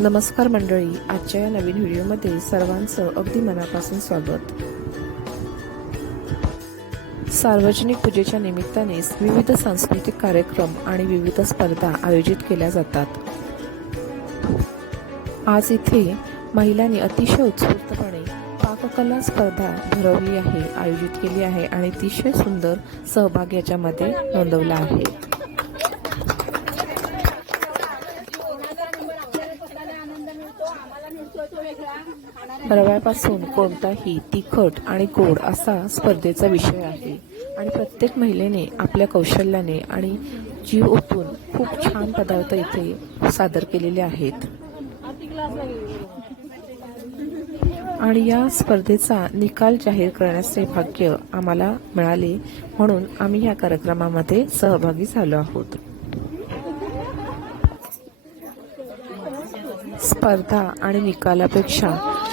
नमस्कार मंडळी, आजच्या या नवीन व्हिडिओमध्ये सर्वांचं अगदी मनापासून स्वागत। सार्वजनिक पूजेच्या निमित्ताने विविध सांस्कृतिक कार्यक्रम आणि विविध स्पर्धा आयोजित केल्या जातात। आज इथे महिलांनी अतिशय उत्स्फूर्तपणे पाककला स्पर्धा भरवली आहे, आयोजित केली आहे आणि अतिशय सुंदर सहभाग याच्यामध्ये नोंदवला आहे। रव्यापासून कोणताही तिखट आणि गोड असा स्पर्धेचा विषय आहे आणि प्रत्येक महिलेने आपल्या कौशल्याने आणि जीव ओतून खूप छान पदार्थ इथे सादर केलेले आहेत। आणि या स्पर्धेचा निकाल जाहीर करण्याचे भाग्य आम्हाला मिळाले, म्हणून आम्ही या कार्यक्रमामध्ये सहभागी झालो आहोत। स्पर्धा आणि निकालापेक्षा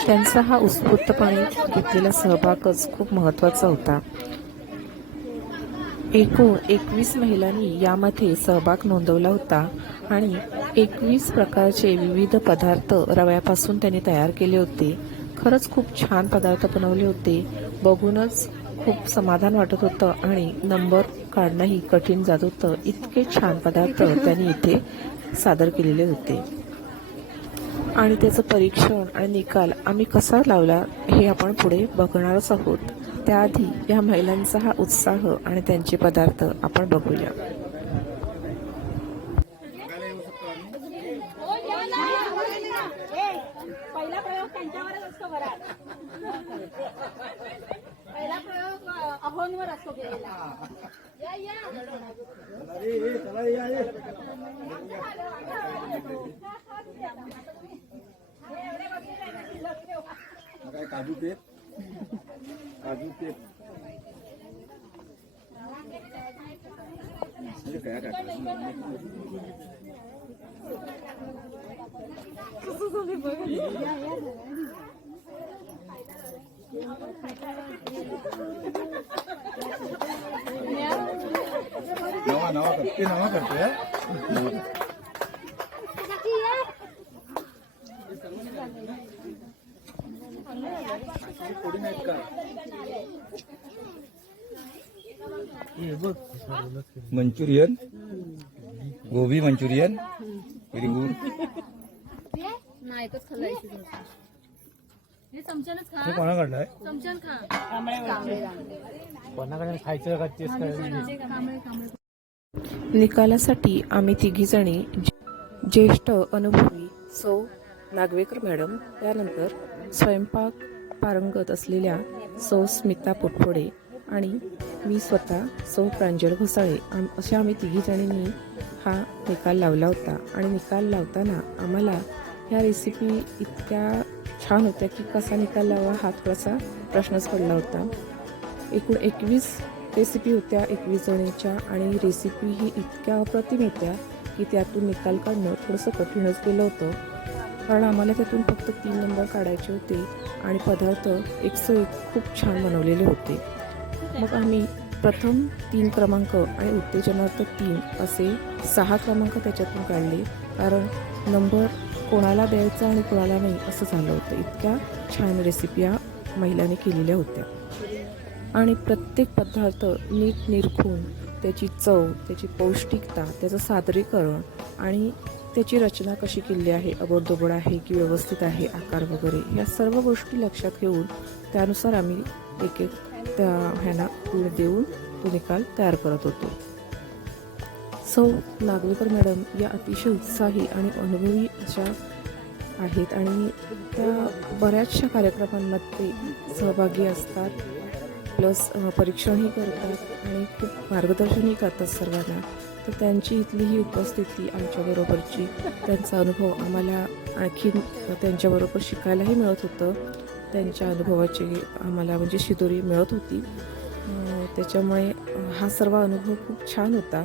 त्यांचा हा उत्स्फूर्तपणे घेतलेला सहभागच खूप महत्त्वाचा होता। एकूण 21 महिलांनी यामध्ये सहभाग नोंदवला होता आणि 21 प्रकारचे विविध पदार्थ रव्यापासून त्यांनी तयार केले होते। खरंच खूप छान पदार्थ बनवले होते, बघूनच खूप समाधान वाटत होतं आणि नंबर काढणंही कठीण जात होतं। इतके छान पदार्थ त्यांनी इथे सादर केलेले होते आणि त्याचं परीक्षण आणि निकाल आम्ही कसा लावला हे आपण पुढे बघणारच आहोत। त्याआधी या महिलांचा हा उत्साह आणि त्यांचे पदार्थ आपण बघूया। पहिला प्रयोग त्यांच्यावरच असतो, बराच पहिला प्रयोग अहोंवर असतो केलेला। काजू पेट काय नवा करते मंचुरियन, गोभी मंचुरियन, व्हेरी गुड। नाहीच खाल्लायची हे चमच्यानच खा, कोणा काढलाय चमच्यान खा, कांबळे कोणाकडे खायचं का टेस्ट करायचं। निकालासाठी आम्ही तिघी जणी ज्येष्ठ अनुभवी सौ नागवेकर मॅडम, त्यानंतर स्वयंपाक पारंगत असलेल्या सौ स्मिता पोटफोडे आणि मी स्वतः सौ प्रांजळ घोसाळे अशा आम्ही तिघी जणींनी हा निकाल लावला होता। आणि निकाल लावताना आम्हाला ह्या रेसिपी इतक्या छान होत्या की कसा निकाल लावा हा थोडासा प्रश्नच पडला होता। एकूण 21 रेसिपी होत्या 21 जणींच्या आणि रेसिपी ही इतक्या अप्रतिम होत्या की त्यातून निकाल काढणं थोडंसं कठीणच गेलं होतं, कारण आम्हाला त्यातून फक्त 3 नंबर काढायचे होते आणि पदार्थ 101 खूप छान बनवलेले होते। मग आम्ही प्रथम 3 क्रमांक आणि उत्तेजनार्थ 3 असे 6 क्रमांक त्याच्यातून काढले, कारण नंबर कोणाला द्यायचा आणि कोणाला नाही असं झालं होतं। इतक्या छान रेसिपी या महिलांनी केलेल्या होत्या आणि प्रत्येक पदार्थ नीट निरखून त्याची चव, त्याची पौष्टिकता, त्याचं सादरीकरण आणि त्याची रचना कशी केली आहे, अबोधोबड आहे की व्यवस्थित आहे, आकार वगैरे या सर्व गोष्टी लक्षात घेऊन त्यानुसार आम्ही एक एक त्या ह्यांना गुण देऊन तो निकाल तयार करत होतो। सौ नागवेकर मॅडम या अतिशय उत्साही आणि अनुभवी अशा आहेत आणि त्या बऱ्याचशा कार्यक्रमांमध्ये सहभागी असतात, प्लस परीक्षणही करतात आणि खूप मार्गदर्शनही करतात सर्वांना। तर त्यांची इथली ही उपस्थिती आमच्याबरोबरची त्यांचा अनुभव आम्हाला आणखीन त्यांच्याबरोबर शिकायलाही मिळत होतं। त्यांच्या अनुभवाची आम्हाला म्हणजे शिदोरी मिळत होती, त्याच्यामुळे हा सर्व अनुभव खूप छान होता।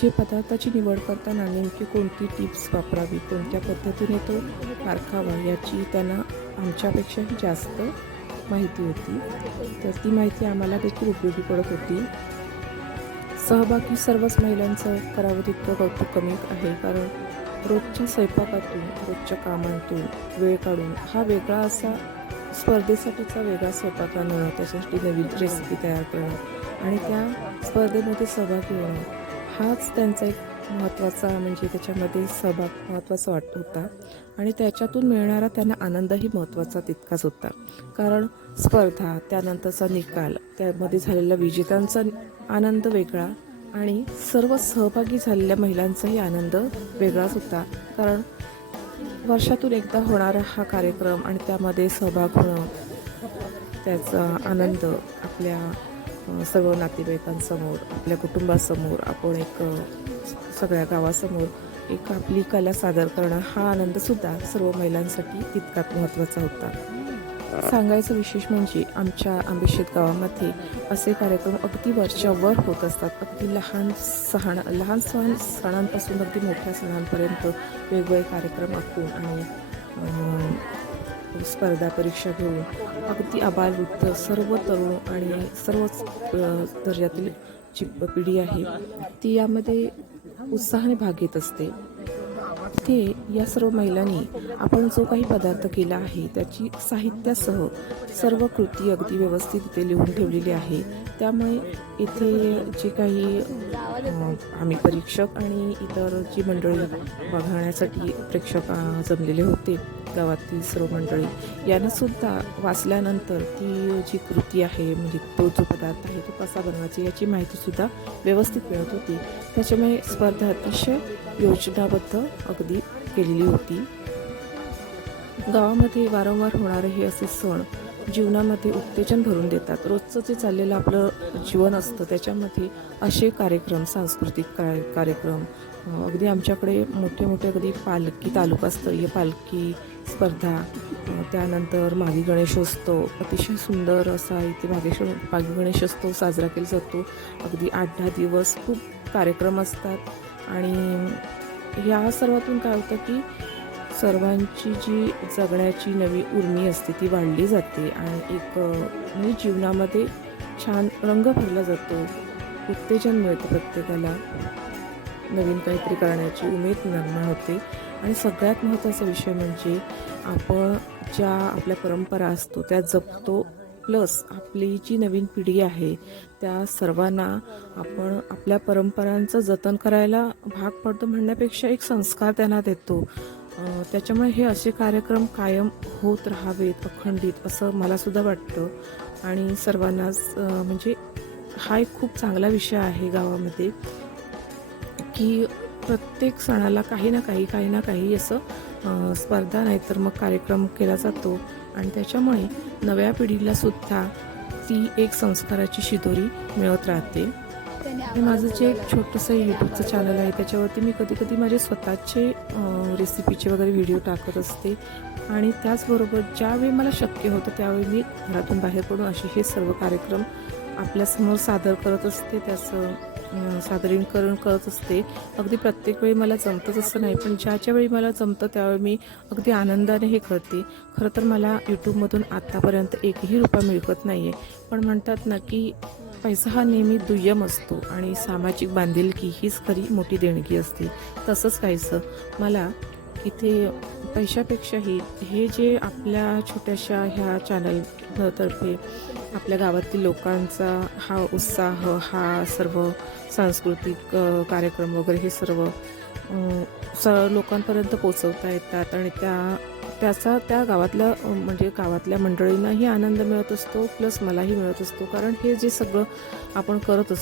जे पदार्थाची निवड करताना नेमकी कोणती टिप्स वापरावी, कोणत्या पद्धतीने तो पारखावा याची त्यांना आमच्यापेक्षाही जास्त माहिती होती, तर ती माहिती आम्हाला देखील उपयोगी पडत होती। सहभागी सर्वच महिलांचं करावं तितकं कौतुक कमी आहे, कारण रोजच्या स्वयंपाकातून रोजच्या कामांतून वेळ काढून हा वेगळा असा स्पर्धेसाठीचा वेगळा स्वयंपाक बनवणं, त्याच्यासाठी नवीन रेसिपी तयार करणं आणि त्या स्पर्धेमध्ये सहभागी होणं हाच त्यांचा एक महत्त्वाचा म्हणजे त्याच्यामध्ये सहभाग महत्त्वाचा वाटत होता आणि त्याच्यातून मिळणारा त्यांना आनंदही महत्त्वाचा तितकाच होता. कारण स्पर्धा, त्यानंतरचा निकाल, त्यामध्ये झालेल्या विजेत्यांचा आनंद वेगळा आणि सर्व सहभागी झालेल्या महिलांचाही आनंद वेगळाच होता. कारण वर्षातून एकदा होणारा हा कार्यक्रम आणि त्यामध्ये सहभाग होणं, त्याचा आनंद आपल्या सर्व नातेवाईकांसमोर, आपल्या कुटुंबासमोर, आपण एक सगळ्या गावासमोर एक आपली कला सादर करणं, हा आनंदसुद्धा सर्व महिलांसाठी तितकाच महत्त्वाचा होता. सांगायचं विशेष म्हणजे आमच्या आंबेशेत गावामध्ये असे कार्यक्रम अगदी वरच्यावर होत असतात. अगदी लहान सणांपासून अगदी मोठ्या सणांपर्यंत वेगवेगळे कार्यक्रम आखून आणि स्पर्धा परीक्षा घेऊन अगदी आबालवृद्ध सर्व तरुण आणि सर्वच दर्जातील जी पिढी आहे ती यामध्ये उत्साहाने भाग घेत असते. ते या सर्व महिलांनी आपण जो काही पदार्थ केला आहे त्याची साहित्यासह सर्व कृती अगदी व्यवस्थित इथे लिहून ठेवलेली आहे. त्यामुळे इथे जे काही आम्ही परीक्षक आणि इतर जी मंडळी बघण्यासाठी प्रेक्षक जमलेले होते, गावातील सर्व मंडळी यांनासुद्धा वाचल्यानंतर ती जी कृती आहे म्हणजे तो जो पदार्थ आहे तो कसा बनवायचा याची माहितीसुद्धा व्यवस्थित मिळत होती. त्याच्यामुळे स्पर्धा अतिशय योजनाबद्ध अगदी केलेली होती. गावामध्ये वारंवार होणारे हे असे सण जीवनामध्ये उत्तेजन भरून देतात. रोजचं जे चाललेलं आपलं जीवन असतं त्याच्यामध्ये असे कार्यक्रम, सांस्कृतिक कार्यक्रम अगदी आमच्याकडे मोठे मोठे अगदी पालखी, तालुकास्तरीय पालखी स्पर्धा, त्यानंतर मागी गणेशोत्सव अतिशय सुंदर असा इथे मागी गणेशोत्सव साजरा केला जातो. अगदी 8-10 दिवस खूप कार्यक्रम असतात आणि या सर्वातून काय होतं की सर्वांची जी जगण्याची नवी उर्मी असते ती वाढली जाते आणि एक म्हणजे जीवनामध्ये छान रंग भरला जातो, उत्तेजन मिळतं प्रत्येकाला, नवीन काहीतरी करण्याची उमेद निर्माण होते. आणि सगळ्यात महत्त्वाचा विषय म्हणजे आपण ज्या आपल्या परंपरा असतो त्या जपतो, प्लस आपली जी नवीन पिढी आहे त्या सर्वांना आपण आपल्या परंपरांचं जतन करायला भाग पडतो म्हणण्यापेक्षा एक संस्कार त्यांना देतो. त्याच्यामुळे हे असे कार्यक्रम कायम होत राहावेत, अखंडित, असं मलासुद्धा वाटतं. आणि सर्वांनाच म्हणजे हा एक खूप चांगला विषय आहे गावामध्ये की प्रत्येक सणाला काही ना काही असं स्पर्धा नाहीतर मग कार्यक्रम केला जातो आणि त्याच्यामुळे नव्या पिढीला सुद्धा ती एक संस्काराची शिदोरी मिळत राहते. आणि माझं जे एक छोटंसं यूट्यूबचं चॅनल आहे त्याच्यावरती मी कधी कधी माझे स्वतःचे रेसिपीचे वगैरे व्हिडिओ टाकत असते आणि त्याचबरोबर ज्यावेळी मला शक्य होतं त्यावेळी मी घरातून बाहेर पडून असे हे सर्व कार्यक्रम आपल्यासमोर सादर करत असते, त्याचं सादरीकरण करत असते. अगदी प्रत्येक वेळी मला जमतंच असं नाही, पण ज्याच्या वेळी मला जमतं त्यावेळी मी अगदी आनंदाने हे करते. खरं तर मला यूट्यूबमधून आत्तापर्यंत एकही रुपया मिळत नाही आहे, पण म्हणतात ना की पैसा हा नेहमी दुय्यम असतो आणि सामाजिक बांधिलकी हीच खरी मोठी देणगी असते. तसंच काहीसं मला इथे पैशापेक्षाही हे जे आपल्या छोट्याशा ह्या चॅनलतर्फे आपल्या गावातील लोकांचा हा उत्साह, हा सर्व सांस्कृतिक कार्यक्रम वगैरे हे सर्व लोकांपर्यंत पोचवता येतात आणि त्याचा त्या गावातल्या म्हणजे गावातल्या मंडळींनाही आनंद मिळत असतो, प्लस मलाही मिळत असतो. कारण हे जे सगळं आपण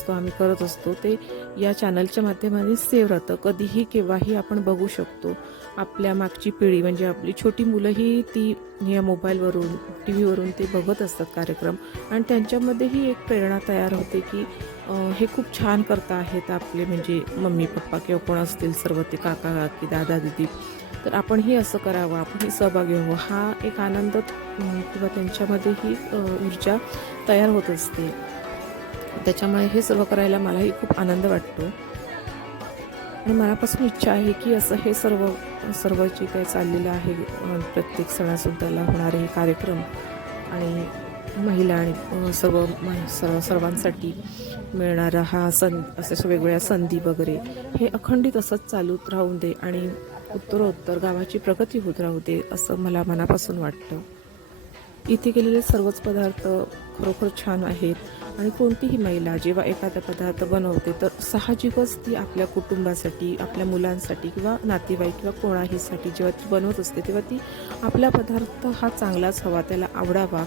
आम्ही करत असतो ते या चॅनलच्या माध्यमाने सेव्ह राहतं. कधीही केव्हाही आपण बघू शकतो. आपल्या मागची पिढी म्हणजे आपली छोटी मुलंही ती या मोबाईलवरून, टी व्हीवरून ते बघत असतात कार्यक्रम आणि त्यांच्यामध्येही एक प्रेरणा तयार होते की हे खूप छान करता आहेत आपले म्हणजे मम्मी पप्पा किंवा कोण असतील सर्व ते काका काकी, दादा दिदी, तर आपणही असं करावं, आपणही सहभागी व्हावं, हा एक आनंद किंवा त्यांच्यामध्येही ऊर्जा तयार होत असते. त्याच्यामुळे हे सर्व करायला मलाही खूप आनंद वाटतो आणि मनापासून इच्छा आहे की असं हे सर्व जे काही चाललेलं आहे प्रत्येक सणासुद्धाला होणारे हे कार्यक्रम आणि महिला आणि सर्वांसाठी मिळणारा हा अशा वेगवेगळ्या संधी वगैरे हे अखंडित असंच चालू राहून दे आणि उत्तरोत्तर गावाची प्रगती होत राहू दे असं मला मनापासून वाटतं. इथे केलेले सर्वच पदार्थ खरोखर छान आहेत आणि कोणतीही महिला जेव्हा एखादा पदार्थ बनवते तर साहजिकच ती आपल्या कुटुंबासाठी, आपल्या मुलांसाठी किंवा नातेवाईक किंवा कोणाहीसाठी जेव्हा ती बनवत असते तेव्हा ती आपला पदार्थ हा चांगलाच हवा, त्याला आवडावा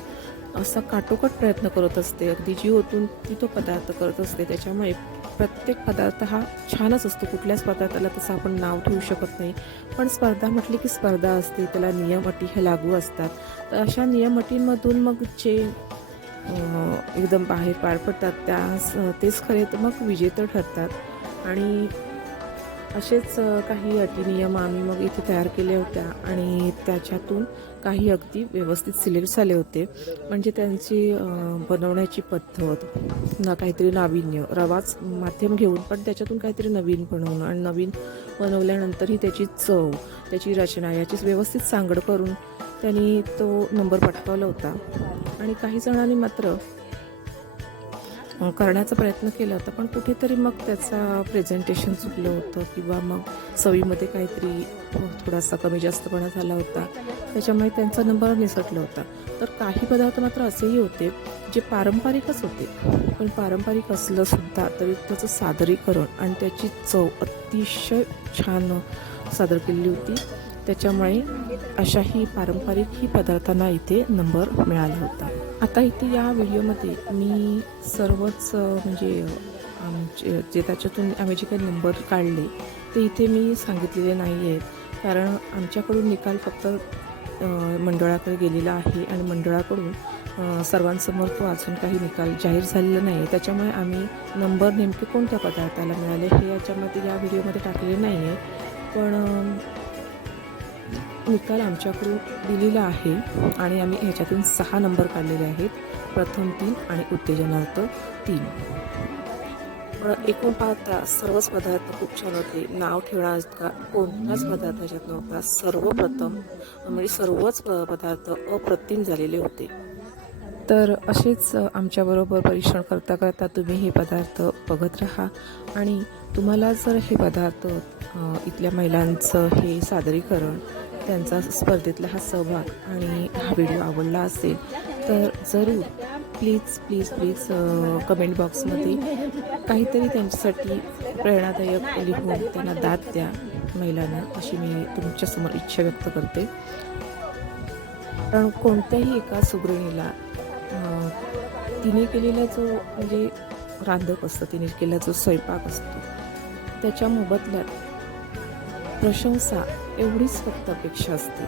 असा काटोकाट प्रयत्न करत असते. अगदी जीव ओतून ती तो पदार्थ करत असते. त्याच्यामुळे प्रत्येक पदार्थ हा छानच असतो. कुठल्याच पदार्थाला तसं आपण नाव ठेवू शकत नाही. पण स्पर्धा म्हटली की स्पर्धा असते, त्याला नियम अटी हे लागू असतात. तर अशा नियम अटींमधून मग जे एकदम बाहेर पार पडतात तेच खरे तर मग विजेते ठरतात. आणि असेच काही अटी नियम आम्ही मग इथे तयार केल्या होत्या आणि त्याच्यातून काही अगदी व्यवस्थित सिलेक्ट झाले होते. म्हणजे त्यांची बनवण्याची पद्धत काहीतरी नाविन्य, रवाच माध्यम घेऊन पण त्याच्यातून काहीतरी नवीन बनवणं आणि नवीन बनवल्यानंतरही त्याची चव, त्याची रचना याची व्यवस्थित सांगड करून त्यांनी तो नंबर पटकावला होता. आणि काही जणांनी मात्र करण्याचा प्रयत्न केला होता पण कुठेतरी मग त्याचा प्रेझेंटेशन चुकलं होतं किंवा मग चवीमध्ये काहीतरी थोडासा कमी जास्तपणा झाला होता, त्याच्यामुळे त्यांचा नंबर निसटला होता. तर काही पदार्थ मात्र असेही होते जे पारंपरिकच होते, पण पारंपरिक असलं सुद्धा तरी त्याचं सादरीकरण आणि त्याची चव अतिशय छान सादर केलेली होती. त्याच्यामुळे अशाही पारंपरिक पदार्थांना इथे नंबर मिळाला होता. आता इथे या व्हिडिओमध्ये मी सर्वच म्हणजे जे त्याच्यातून आम्ही जे काही नंबर काढले ते इथे मी सांगितलेले नाही आहेत, कारण आमच्याकडून निकाल फक्त मंडळाकडे गेलेला आहे आणि मंडळाकडून सर्वांसमोर तो अजून काही निकाल जाहीर झालेला नाही आहे. त्याच्यामुळे आम्ही नंबर नेमके कोणत्या पदार्थाला मिळाले हे या व्हिडिओमध्ये टाकलेले नाही आहे. पण निकाल आमच्याकडून दिलेला आहे आणि आम्ही ह्याच्यातून 6 नंबर काढलेले आहेत. प्रथम 3 आणि उत्तेजनार्थ 3. एकूण पाहता सर्वच पदार्थ खूप छान होते. नाव ठेवणार का कोणत्याच पदार्थाच्यात नव्हता. सर्वप्रथम म्हणजे सर्वच पदार्थ अप्रतिम झालेले होते. तर असेच आमच्याबरोबर परीक्षण करता करता तुम्ही हे पदार्थ बघत राहा आणि तुम्हाला जर हे पदार्थ इथल्या महिलांचं हे सादरीकरण, त्यांचा स्पर्धेतला हा सहभाग आणि हा व्हिडिओ आवडला असेल तर जरूर प्लीज कमेंट बॉक्समध्ये काहीतरी त्यांच्यासाठी प्रेरणादायक लिहून त्यांना दाद द्या महिलांना, अशी मी तुमच्यासमोर इच्छा व्यक्त करते. कारण कोणत्याही एका सुगृहिणीला तिने केलेला जो म्हणजे रांधक असतं, तिने केलेला जो स्वयंपाक असतो त्याच्या मोबदल्यात प्रशंसा एवढीच फक्त अपेक्षा असते.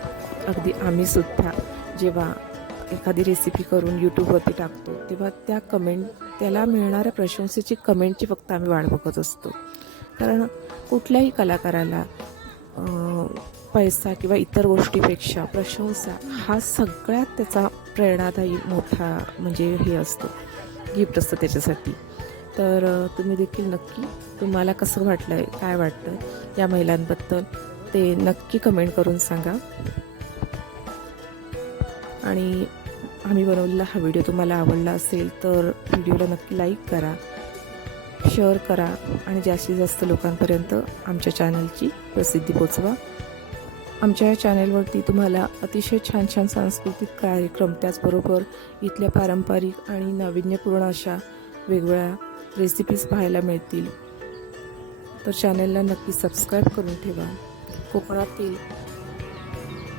अगदी आम्ही सुद्धा जेव्हा एखादी रेसिपी करून यूट्यूबवरती टाकतो तेव्हा त्याला मिळणाऱ्या प्रशंसेची कमेंटची फक्त आम्ही वाट बघत असतो. कारण कुठल्याही कलाकाराला पैसा किंवा इतर गोष्टीपेक्षा प्रशंसा हा सगळ्यात त्याचा प्रेरणादायी मोठा म्हणजे हे असतो, गिफ्ट असतं त्याच्यासाठी. तर तुम्ही देखील नक्की तुम्हाला कसं वाटलं आहे, काय वाटतं या महिलांबद्दल ते नक्की कमेंट करून सांगा. आणि आम्ही बनवलेला हा व्हिडिओ तुम्हाला आवडला असेल तर व्हिडिओला नक्की लाईक करा, शेअर करा आणि जास्तीत जास्त लोकांपर्यंत आमच्या चॅनलची प्रसिद्धी पोचवा. आमच्या या चॅनलवरती तुम्हाला अतिशय छान छान सांस्कृतिक कार्यक्रम, त्याचबरोबर इथल्या पारंपरिक आणि नाविन्यपूर्ण अशा वेगवेगळ्या रेसिपीज पाहायला मिळतील. तर चॅनलला नक्की सबस्क्राईब करून ठेवा. कोकणातील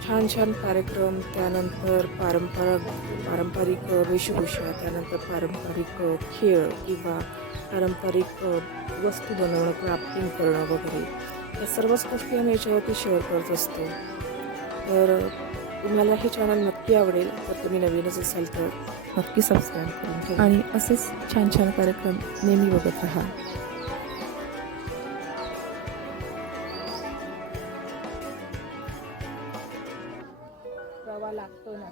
छान छान कार्यक्रम, त्यानंतर पारंपरिक वेशभूषा, त्यानंतर पारंपरिक खेळ किंवा पारंपरिक वस्तू बनवणं, क्राफ्टिंग करणं वगैरे या सर्वच गोष्टी आम्ही याच्यावरती शेअर करत असतो. तर तुम्हाला हे चॅनल नक्की आवडेल. तर तुम्ही नवीनच असाल तर नक्की सबस्क्राईब करून ठेवा आणि असेच छान छान कार्यक्रम नेहमी बघत राहा. रवा लागतो ना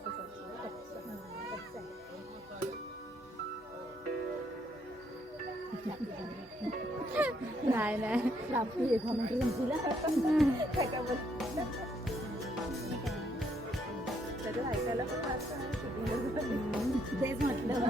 नाही नाही ऐकायला तेच म्हटलं.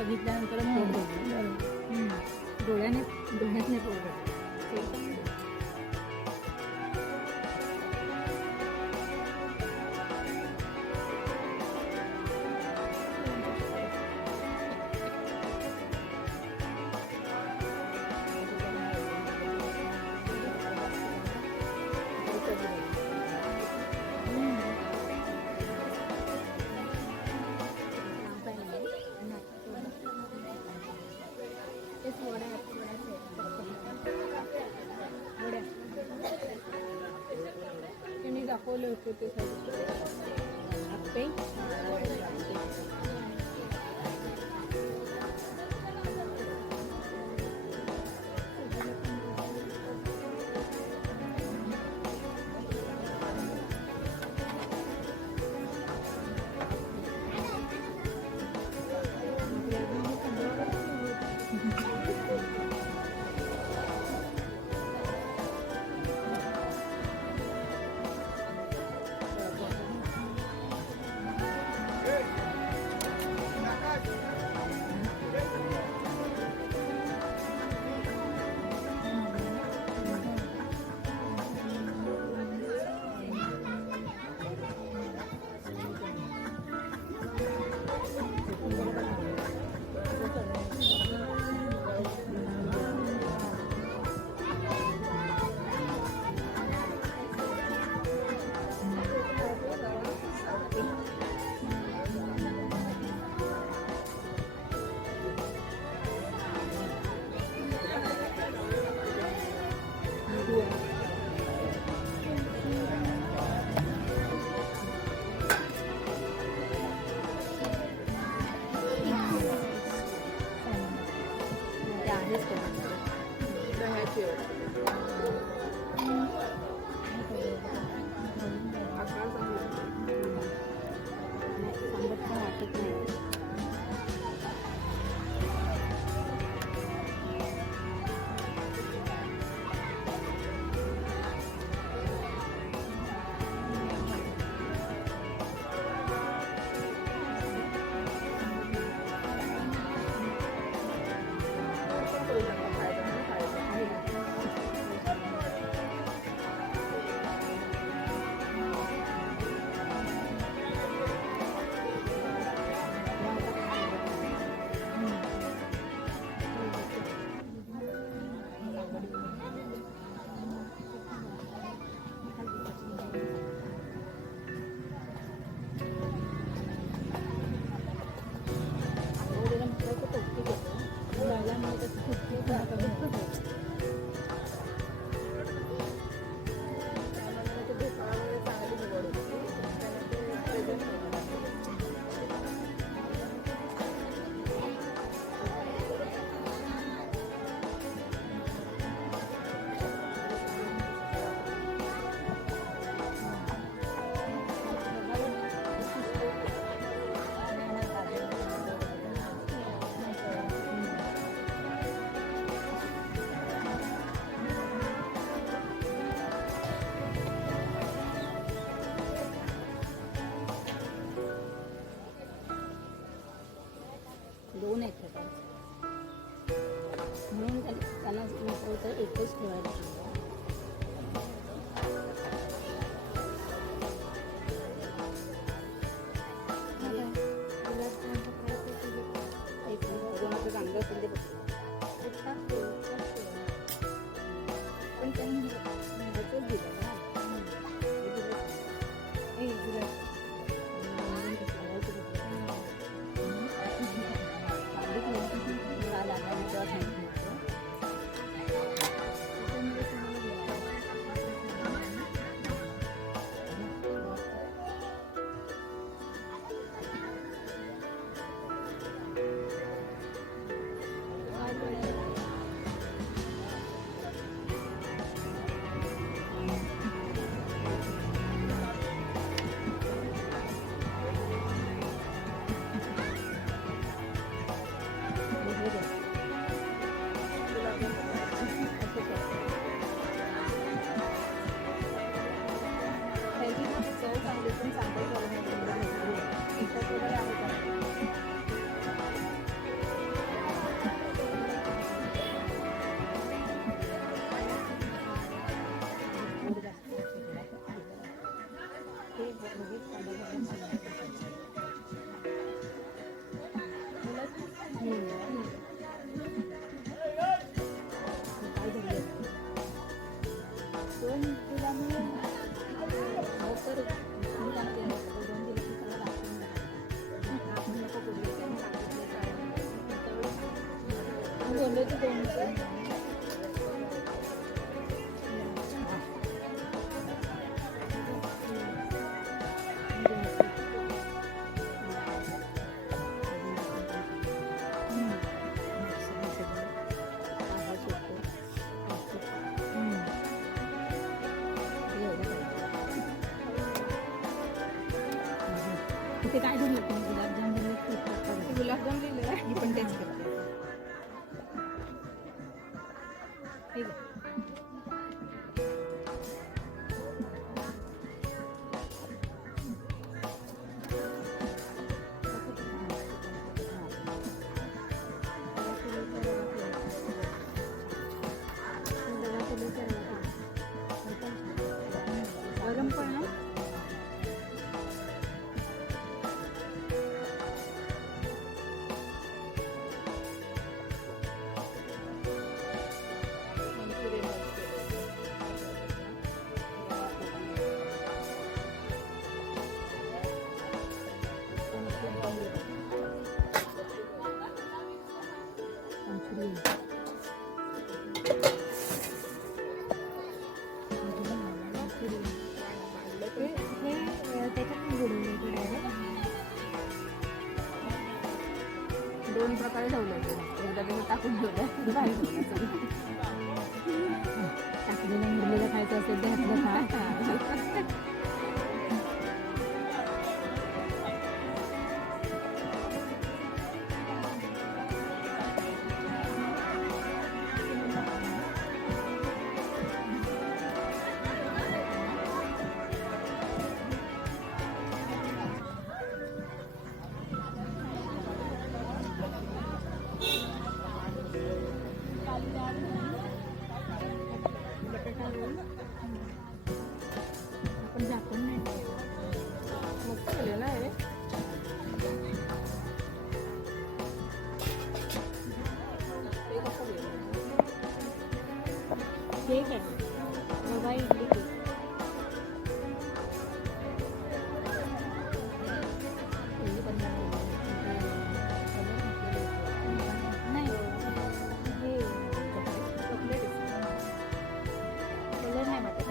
बघितल्यानंतर डोळ्याने पोट दाखवले होते ते म्हणून त्यांना म्हटलं होतं एकच ठेवायला. पण त्यांनी ह्याचंच दिलं ना. ते काय दिलं गुलाबजाम दिले. गुलाबजाम दिले मी पण टेस्ट करते. ठीक आहे. गरम पण ना. दोन प्रकारे ठेवलं होतं. एकदा त्याचं टाकून ठेवलं बाहेर ठेवलं. टाकलेलं मुरलेलं खायचं असेल तर ह्यातलं खा. आपण झाकून नाही मस्त केलेलं आहे. केक आहे रवा इडली केक. नाही हे चॉकलेट कलर नाही वाटत.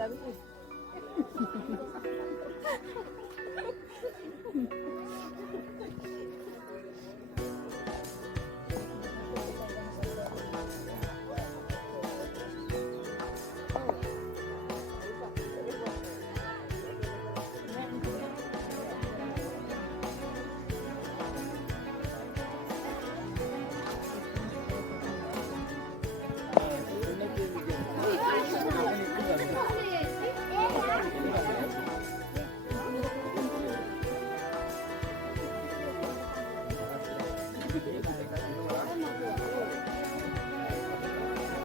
Thank you.